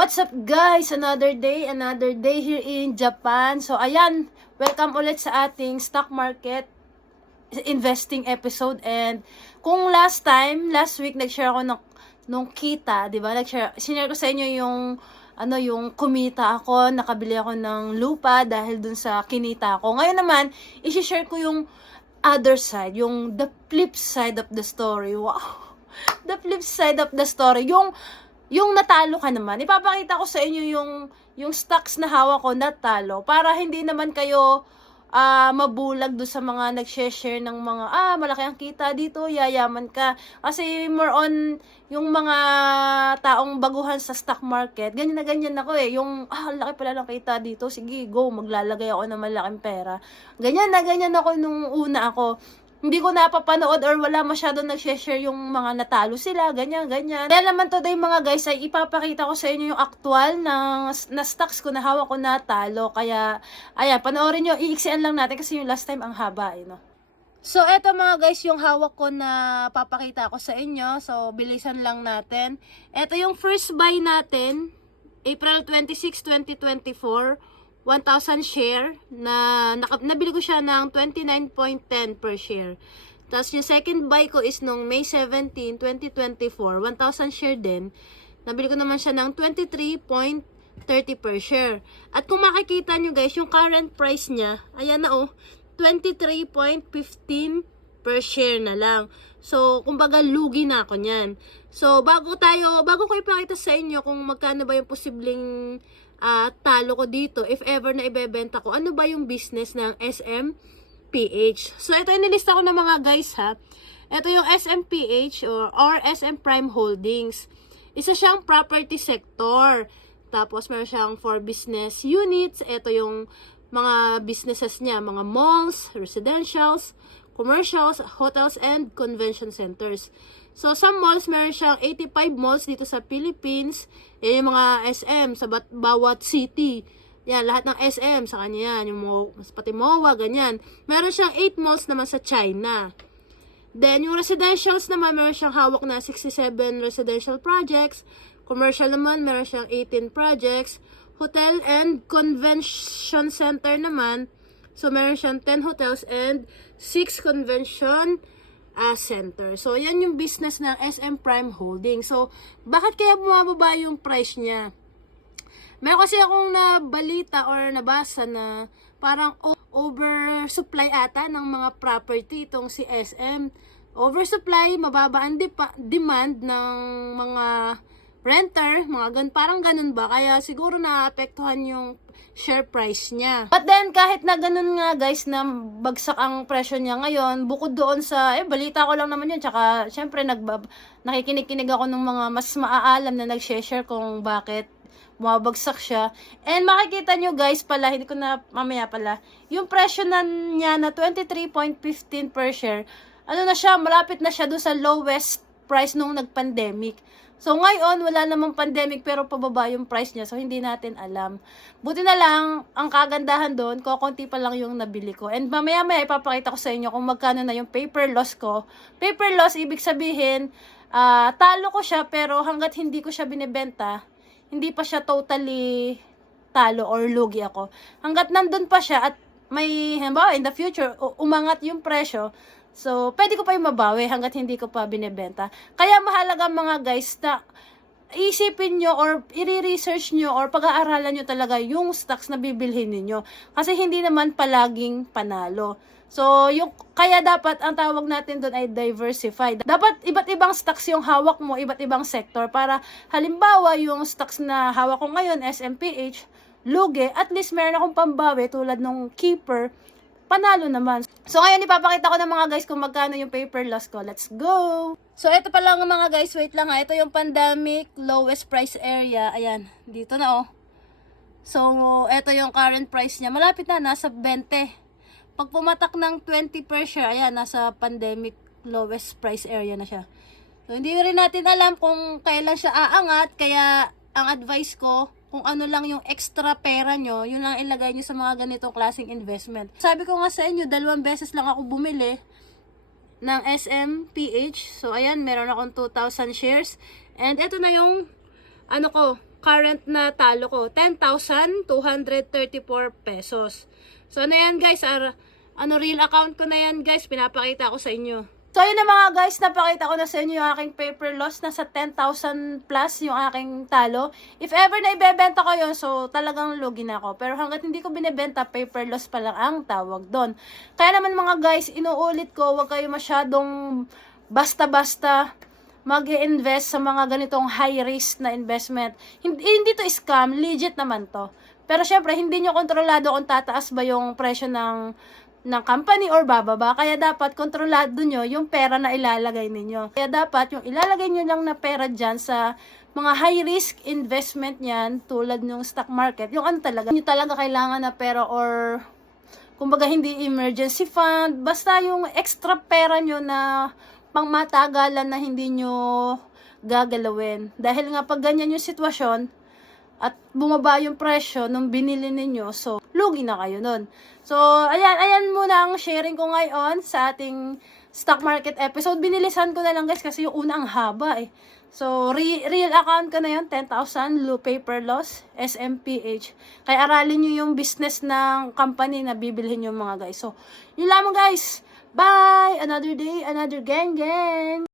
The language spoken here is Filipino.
What's up guys? Another day, another day here in Japan. So ayan, welcome ulit sa ating stock market investing episode and kung last time, last week nag-share ako ng nung kita, 'di ba? Nag-share, sinare ko sa inyo yung ano yung kumita ako, nakabili ako ng lupa dahil dun sa kinita ko. Ngayon naman, i-share ko yung other side, yung the flip side of the story. Wow. The flip side of the story, yung yung natalo ka naman. Ipapakita ko sa inyo yung yung stocks na hawak ko natalo para hindi naman kayo ah mabulag do sa mga nag-share ng mga ah malaki ang kita dito, yayaman ka. Kasi more on yung mga taong baguhan sa stock market, ganyan na ganyan ako eh. Yung ah laki pala ng kita dito, sige go, maglalagay ako ng malaking pera. Ganyan na ganyan ako nung una ako hindi ko napapanood or wala masyado nag-share yung mga natalo sila, ganyan, ganyan. Kaya naman today mga guys ay ipapakita ko sa inyo yung actual na, na stocks ko na hawak ko natalo. Kaya, ayan, panoorin nyo, iiksian lang natin kasi yung last time ang haba eh, no? So, eto mga guys, yung hawak ko na papakita ko sa inyo. So, bilisan lang natin. Eto yung first buy natin, April 26, 2024. 1,000 share na nabili ko siya ng 29.10 per share. Tapos yung second buy ko is nung May 17, 2024, 1,000 share din. Nabili ko naman siya ng 23.30 per share. At kung makikita nyo guys, yung current price niya, ayan na oh, 23.15 per share na lang. So, kumbaga lugi na ako niyan. So, bago tayo, bago ko ipakita sa inyo kung magkano ba yung posibleng ah, talo ko dito, if ever na ibebenta ko, ano ba yung business ng SMPH? So, ito yung nilista ko ng mga guys ha. Ito yung SMPH or, or SM Prime Holdings. Isa siyang property sector. Tapos, meron siyang for business units. Ito yung mga businesses niya, mga malls, residentials, commercials, hotels, and convention centers. So, sa malls, meron siyang 85 malls dito sa Philippines. Yan yung mga SM sa bawat city. Yan, lahat ng SM sa kanya yan. Yung Mo- pati MOA, ganyan. Meron siyang 8 malls naman sa China. Then, yung residentials naman, meron siyang hawak na 67 residential projects. Commercial naman, meron siyang 18 projects. Hotel and convention center naman, so meron siyang 10 hotels and 6 convention uh, center. So, yan yung business ng SM Prime Holding. So, bakit kaya bumababa yung price niya? Meron kasi akong nabalita or nabasa na parang oversupply ata ng mga property itong si SM. Oversupply, mababa ang demand ng mga renter, mga gan parang ganun ba? Kaya siguro naapektuhan yung share price niya. But then, kahit na ganun nga guys, na bagsak ang presyo niya ngayon, bukod doon sa, eh, balita ko lang naman yun, tsaka, syempre, nagbab, nakikinig-kinig ako ng mga mas maaalam na nag-share kung bakit bumabagsak siya. And makikita nyo guys pala, hindi ko na mamaya pala, yung presyo na niya na 23.15 per share, ano na siya, malapit na siya doon sa lowest price nung nag-pandemic. So ngayon, wala namang pandemic pero pababa yung price niya. So hindi natin alam. Buti na lang, ang kagandahan doon, kokonti pa lang yung nabili ko. And mamaya maya ipapakita ko sa inyo kung magkano na yung paper loss ko. Paper loss, ibig sabihin, ah, talo ko siya pero hanggat hindi ko siya binibenta, hindi pa siya totally talo or lugi ako. Hanggat nandun pa siya at may, halimbawa, in the future, umangat yung presyo, so, pwede ko pa yung mabawi hanggat hindi ko pa binibenta. Kaya mahalaga mga guys na isipin nyo or i-research nyo or pag-aaralan nyo talaga yung stocks na bibilhin ninyo. Kasi hindi naman palaging panalo. So, yung, kaya dapat ang tawag natin doon ay diversified. Dapat iba't ibang stocks yung hawak mo, iba't ibang sector para halimbawa yung stocks na hawak ko ngayon, SMPH, lugi, at least meron akong pambawi tulad ng keeper, panalo naman. So, ngayon ipapakita ko ng mga guys kung magkano yung paper loss ko. Let's go! So, ito pa lang mga guys, wait lang ha. Ito yung pandemic lowest price area. Ayan, dito na oh. So, ito yung current price niya. Malapit na, nasa 20. Pag pumatak ng 20 per share, ayan, nasa pandemic lowest price area na siya. So, hindi rin natin alam kung kailan siya aangat. Kaya, ang advice ko, kung ano lang yung extra pera nyo, yun lang ilagay nyo sa mga ganitong klaseng investment. Sabi ko nga sa inyo, dalawang beses lang ako bumili ng SMPH. So, ayan, meron akong 2,000 shares. And ito na yung, ano ko, current na talo ko, 10,234 pesos. So, ano yan guys? Ar, ano, real account ko na yan guys. Pinapakita ko sa inyo. So, yun na mga guys, napakita ko na sa inyo yung aking paper loss. Nasa 10,000 plus yung aking talo. If ever na ibebenta ko yun, so talagang lugi na ako. Pero hanggat hindi ko binibenta, paper loss pa lang ang tawag doon. Kaya naman mga guys, inuulit ko, huwag kayo masyadong basta-basta mag invest sa mga ganitong high risk na investment. Hindi, hindi to scam, legit naman to. Pero syempre, hindi nyo kontrolado kung tataas ba yung presyo ng ng company or bababa. Kaya dapat kontrolado nyo yung pera na ilalagay ninyo. Kaya dapat yung ilalagay nyo lang na pera dyan sa mga high risk investment niyan tulad ng stock market. Yung ano talaga, nyo talaga kailangan na pera or kumbaga hindi emergency fund, basta yung extra pera nyo na pangmatagalan na hindi nyo gagalawin. Dahil nga pag ganyan yung sitwasyon, at bumaba yung presyo nung binili ninyo, so lugi na kayo nun. So, ayan, ayan muna ang sharing ko ngayon sa ating stock market episode. Binilisan ko na lang guys kasi yung una ang haba eh. So, re- real account ko na yun, 10,000, low paper loss, SMPH. Kaya aralin nyo yung business ng company na bibilhin yung mga guys. So, yun lamang guys. Bye! Another day, another gang gang!